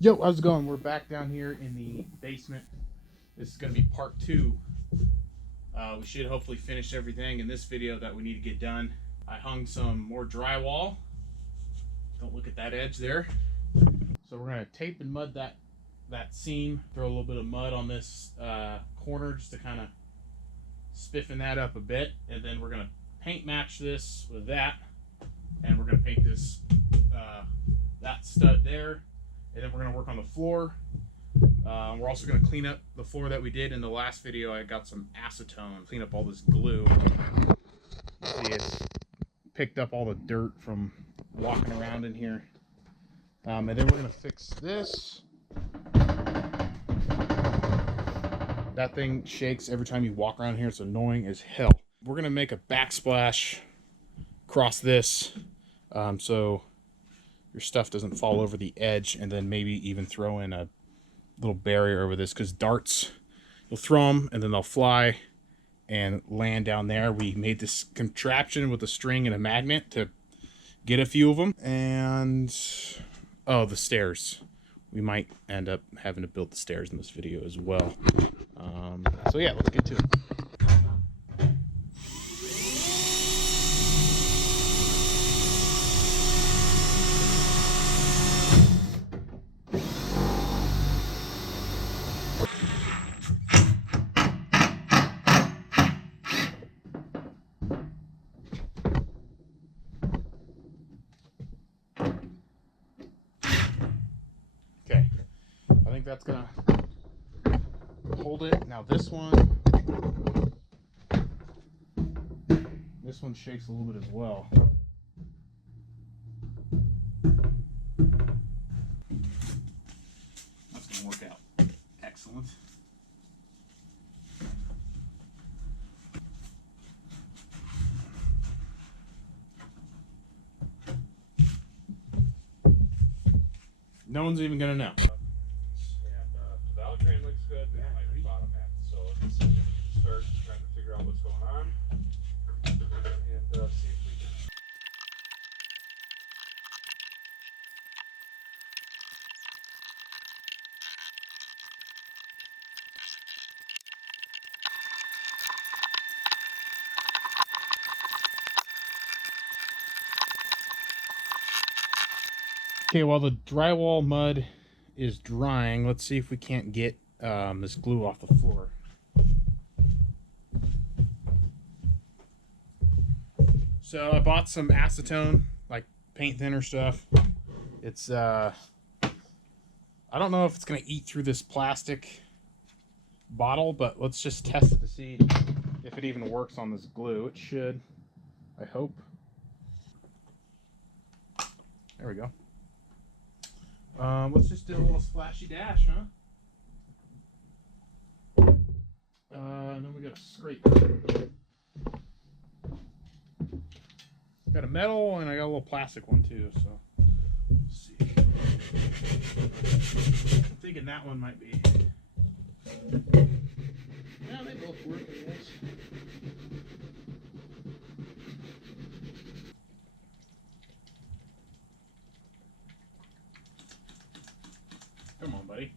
Yo, how's it going? We're back down here in the basement. This is going to be part 2. We should hopefully finish everything in this video that we need to get done. I hung some more drywall. Don't look at that edge there. So we're going to tape and mud that seam. Throw a little bit of mud on this corner just to kind of spiffen that up a bit. And then we're going to paint match this with that. And we're going to paint this that stud there. And then we're going to work on the floor. We're also going to clean up the floor that we did in the last video. I got some acetone, clean up all this glue. See, it's picked up all the dirt from walking around in here. And then we're going to fix this. That thing shakes every time you walk around here. It's annoying as hell. We're going to make a backsplash across this so your stuff doesn't fall over the edge, and then maybe even throw in a little barrier over this, because darts, you'll throw them and then they'll fly and land down there. We made this contraption with a string and a magnet to get a few of them. And oh, the stairs, we might end up having to build the stairs in this video as well. So yeah, let's get to it. I think that's gonna hold it. Now this one shakes a little bit as well. That's gonna work out excellent. No one's even gonna know. Good, and like the bottom end. So it's start trying to figure out what's going on and see if we can. Okay, while the drywall mud is drying, let's see if we can't get this glue off the floor. So I bought some acetone, like paint thinner stuff. It's I don't know if it's gonna eat through this plastic bottle, but let's just test it to see if it even works on this glue. It should, I hope. There we go. Let's just do a little splashy dash, huh? And then we got a scrape. Got a metal and I got a little plastic one too, so let's see. I'm thinking that one might be. Yeah, they both work, I guess. Come on, buddy.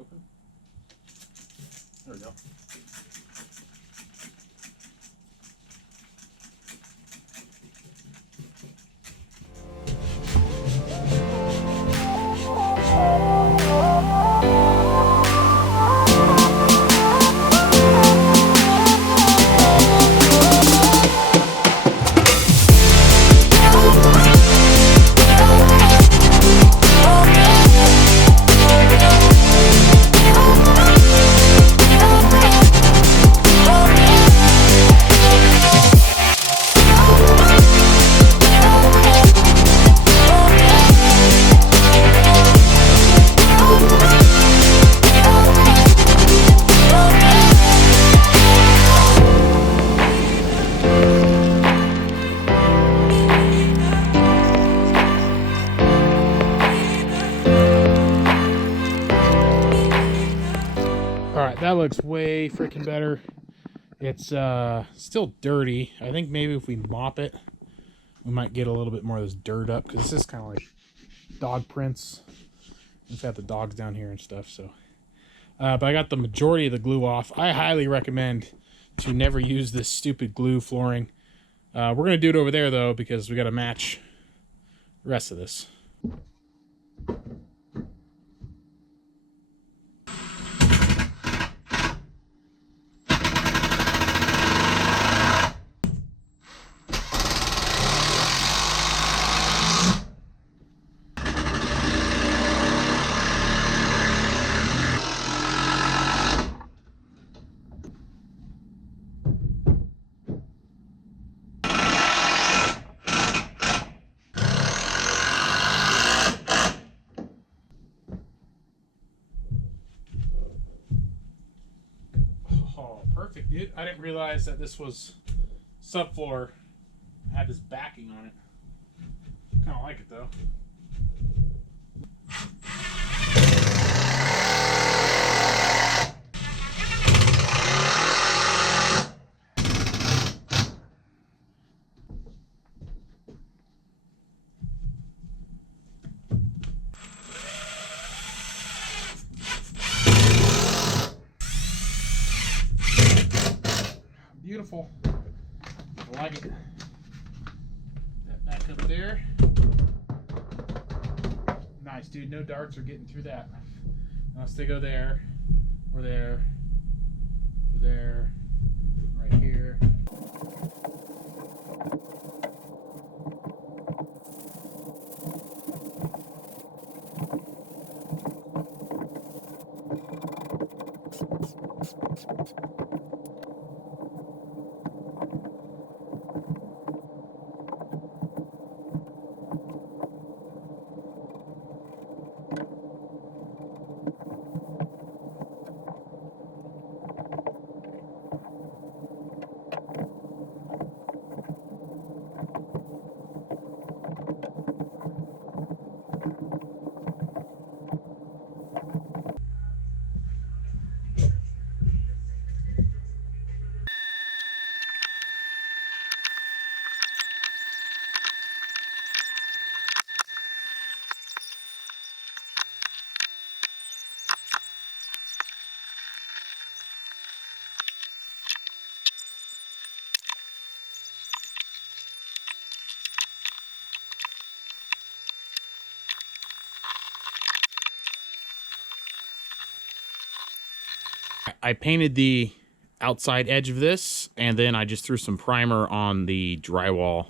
Open. There we go. looks way freaking better. It's still dirty. I think maybe if we mop it, we might get a little bit more of this dirt up, because this is kind of like dog prints. We've got the dogs down here and stuff. So, but I got the majority of the glue off. I highly recommend to never use this stupid glue flooring. We're gonna do it over there though, because we got to match the rest of this. Perfect, dude. I didn't realize that this was subfloor. It had this backing on it. Kind of like it though. Beautiful. I like it. That back up there. Nice, dude. No darts are getting through that. Unless they go there, or there, or there, right here. I painted the outside edge of this, and then I just threw some primer on the drywall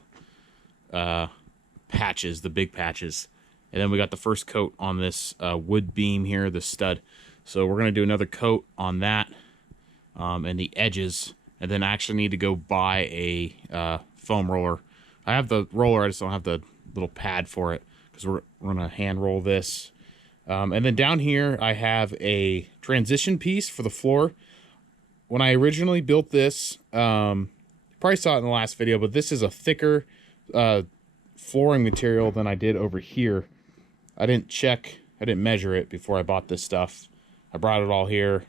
patches, the big patches. And then we got the first coat on this wood beam here, the stud. So we're going to do another coat on that and the edges. And then I actually need to go buy a foam roller. I have the roller, I just don't have the little pad for it, because we're going to hand roll this. And then down here, I have a transition piece for the floor. When I originally built this, you probably saw it in the last video, but this is a thicker flooring material than I did over here. I didn't measure it before I bought this stuff. I brought it all here,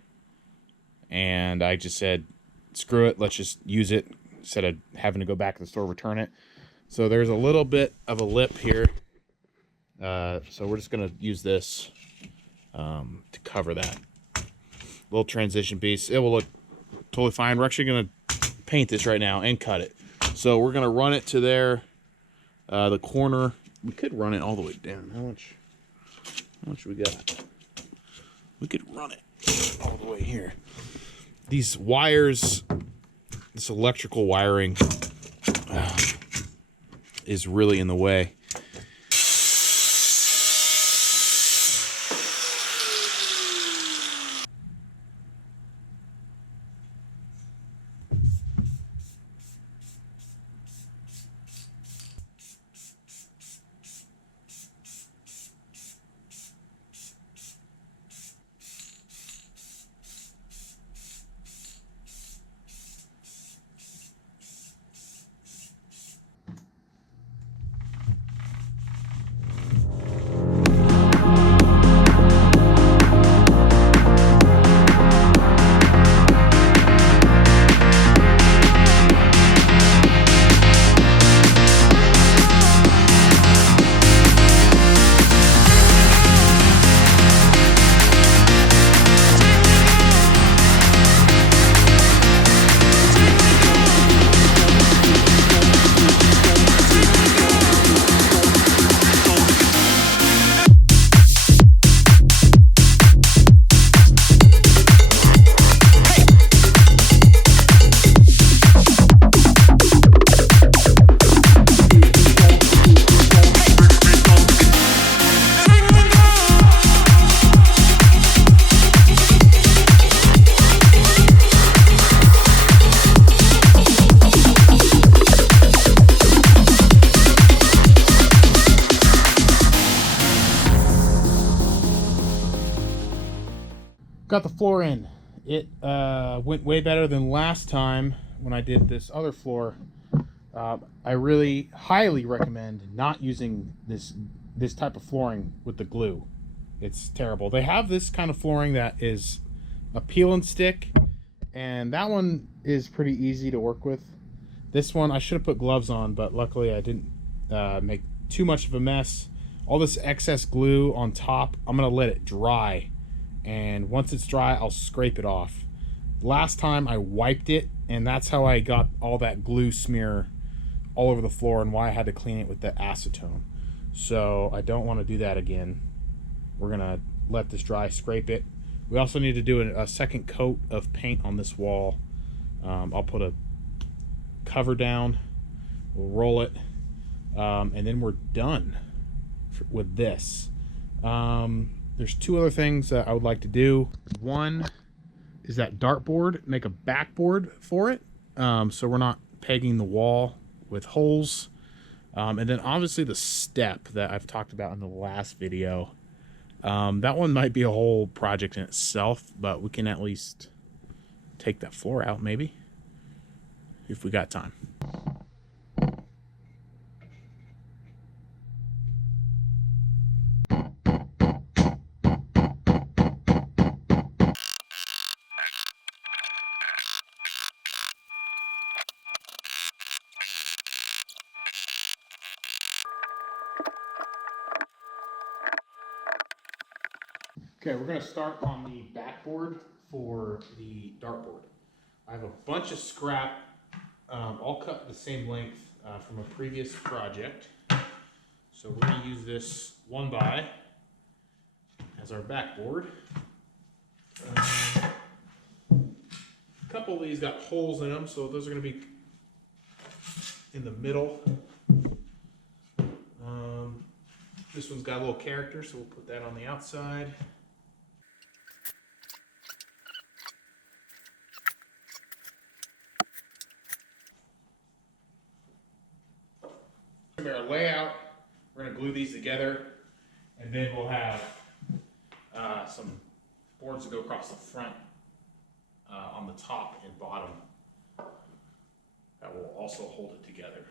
and I just said, screw it, let's just use it, instead of having to go back to the store, return it. So there's a little bit of a lip here. So we're just going to use this to cover that little transition piece. It will look totally fine. We're actually going to paint this right now and cut it. So we're going to run it to there, the corner. We could run it all the way down. How much we got? We could run it all the way here. These wires, this electrical wiring is really in the way. got the floor in. It went way better than last time when I did this other floor. I really highly recommend not using this type of flooring with the glue. It's terrible. They have this kind of flooring that is a peel and stick, and that one is pretty easy to work with. This one I should have put gloves on, but luckily I didn't make too much of a mess. All this excess glue on top, I'm gonna let it dry, and once it's dry I'll scrape it off. Last time I wiped it, and that's how I got all that glue smear all over the floor, and why I had to clean it with the acetone. So I don't want to do that again. We're gonna let this dry, scrape it. We also need to do a second coat of paint on this wall. I'll put a cover down, we'll roll it, and then we're done with this. There's two other things that I would like to do. One is that dartboard, make a backboard for it, so we're not pegging the wall with holes. And then obviously the step that I've talked about in the last video. That one might be a whole project in itself, but we can at least take that floor out maybe, if we got time. Okay, we're going to start on the backboard for the dartboard. I have a bunch of scrap, all cut the same length from a previous project. So we're going to use this 1x as our backboard. A couple of these got holes in them, so those are going to be in the middle. This one's got a little character, so we'll put that on the outside. Our layout, we're going to glue these together, and then we'll have some boards that go across the front on the top and bottom that will also hold it together.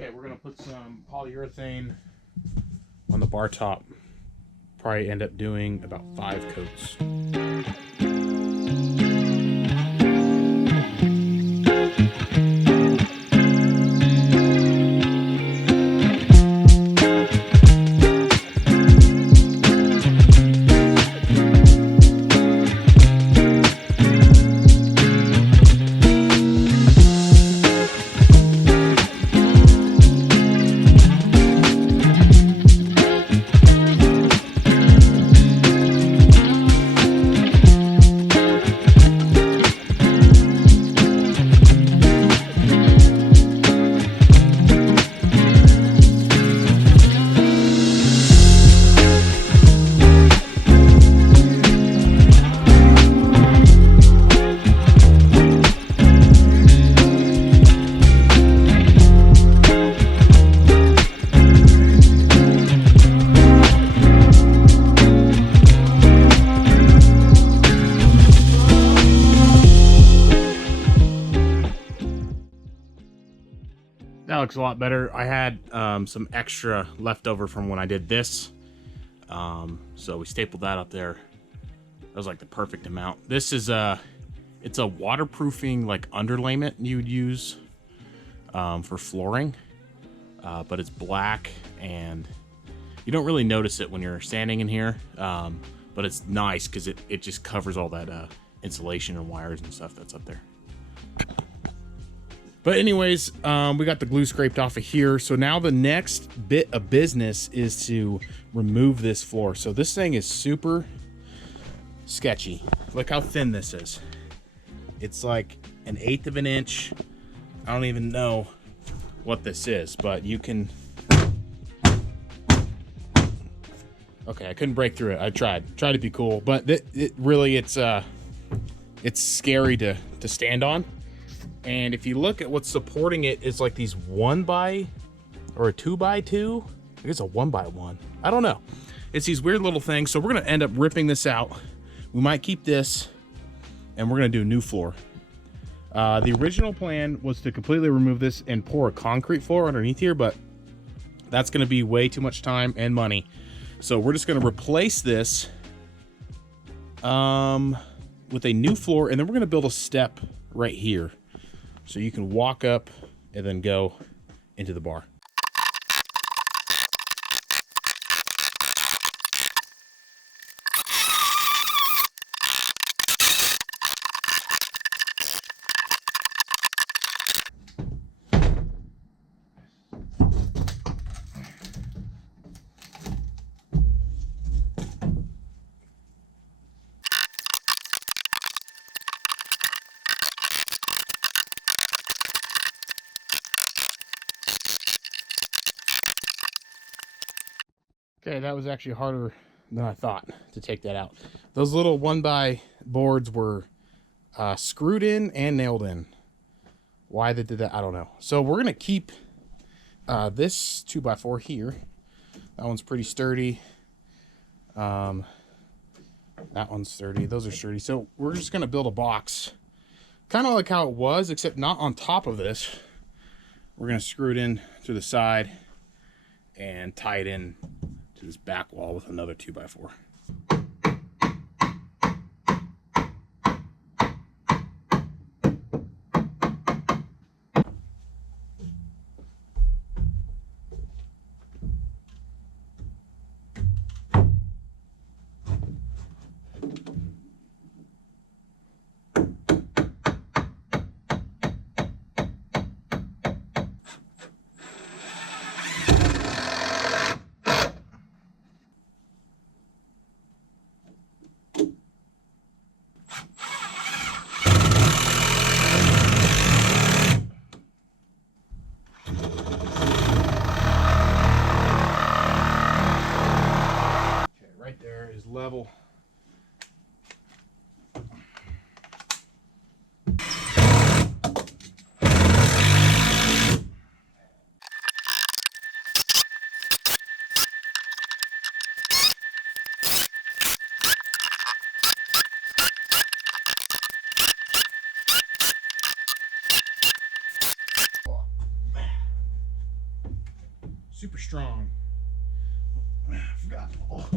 Okay, we're going to put some polyurethane on the bar top. Probably end up doing about 5 coats. looks a lot better. I had some extra left over from when I did this. So we stapled that up there. That was like the perfect amount. This is it's a waterproofing like underlayment you would use for flooring. But it's black and you don't really notice it when you're standing in here. But it's nice because it just covers all that insulation and wires and stuff that's up there. But anyways, we got the glue scraped off of here. So now the next bit of business is to remove this floor. So this thing is super sketchy. Look how thin this is. It's like 1/8 of an inch. I don't even know what this is, but you can... Okay, I couldn't break through it. I tried to be cool, but it really, it's scary to stand on. And if you look at what's supporting it, it's like these 1x or a 2x2. I guess a 1x1. I don't know. It's these weird little things. So we're gonna end up ripping this out. We might keep this, and we're gonna do a new floor. The original plan was to completely remove this and pour a concrete floor underneath here, but that's gonna be way too much time and money. So we're just gonna replace this with a new floor, and then we're gonna build a step right here. So you can walk up and then go into the bar. Okay, that was actually harder than I thought to take that out. Those little 1x boards were screwed in and nailed in. Why they did that, I don't know. So we're gonna keep this 2x4 here. That one's pretty sturdy. That one's sturdy. Those are sturdy. So we're just gonna build a box, kind of like how it was, except not on top of this. We're gonna screw it in to the side and tie it in to this back wall with another 2x4. Level. Super strong. I forgot. Oh.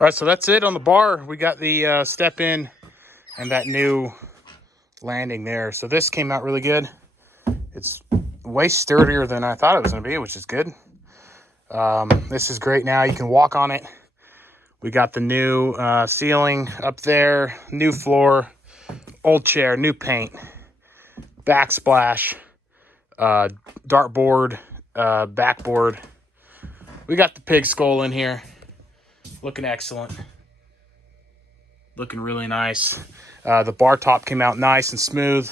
All right, so that's it on the bar. We got the step in and that new landing there. So this came out really good. It's way sturdier than I thought it was going to be, which is good. This is great now. You can walk on it. We got the new ceiling up there, new floor, old chair, new paint, backsplash, dartboard, backboard. We got the pig skull in here. Looking excellent. Looking really nice. The bar top came out nice and smooth.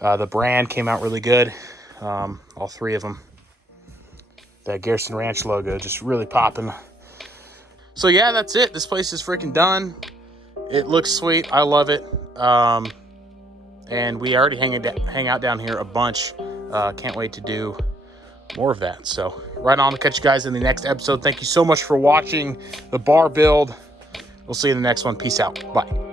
The brand came out really good. All three of them. That Garrison Ranch logo just really popping. So yeah, that's it. This place is freaking done. It looks sweet. I love it. And we already hang out down here a bunch. Can't wait to do more of that. So right on. We'll catch you guys in the next episode. Thank you so much for watching the bar build. We'll see you in the next one. Peace out. Bye.